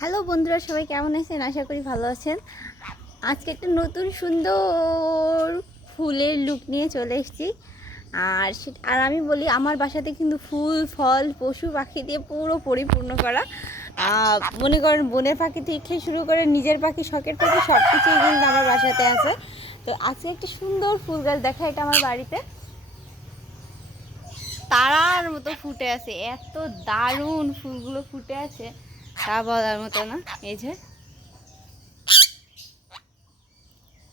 Hello বন্ধুরা, সবাই কেমন আছেন? আশা করি ভালো আছেন। আজকে একটা নতুন সুন্দর ফুলের লুক নিয়ে চলে এসেছি। আর আর আমি বলি, আমার বাসাতে কিন্তু ফুল, ফল, পশু পাখি দিয়ে পুরো পরিপূর্ণ করা। মনে করেন বনের পাখি থেকে শুরু করে নিজের পাখি, শখের পাখি সব কিছুই কিন্তু আমার বাসাতে আছে। তো আজকে একটা সুন্দর ফুল গাছ দেখা এটা আমার বাড়িতে। তারার মতো ফুটে আছে, এত দারুণ ফুলগুলো ফুটে আছে। তা বলার মতো না, এই যে।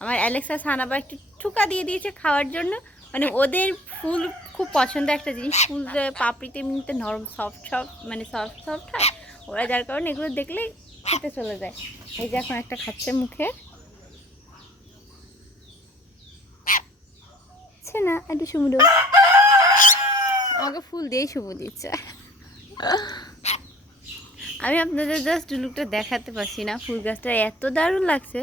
আমার অ্যালেক্সা সান আবার একটু ঠুকা দিয়ে দিয়েছে খাওয়ার জন্য। মানে ওদের ফুল খুব পছন্দ একটা জিনিস, ফুল পাপড়িতে এমনিতে নরম সফট সফট মানে সফট সফট হয়। ওরা যার কারণে এগুলো দেখলেই খেতে চলে যায়। এই যে এখন একটা খাচ্ছে মুখে। না একটু সুমুদো। আমাকে ফুল দিয়েই শুভ দিচ্ছে। আমি আপনাদের জাস্ট লুকটা দেখাতে পারছি না। ফুল গাছটা এত দারুণ লাগছে।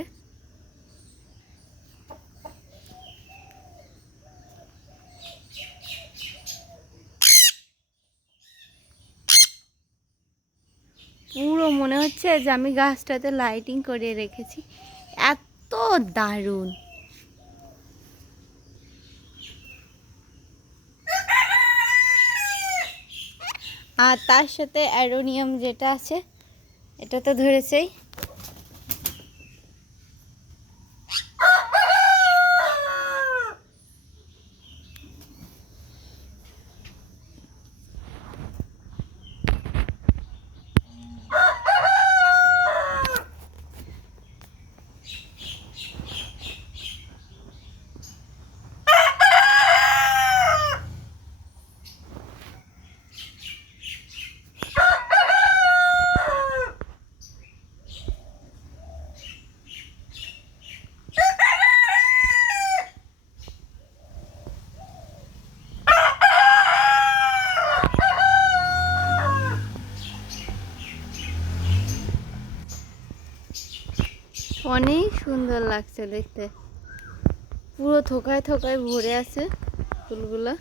পুরো মনে হচ্ছে যে আমি গাছটাতে লাইটিং করে রেখেছি। এত দারুণ। আর তার সাথে অ্যারোনিয়াম যেটা আছে এটা তো ধরেছেই। অনেক সুন্দর লাগছে দেখতে। পুরো থোকায় থোকায় ভরে আছে ফুলগুলা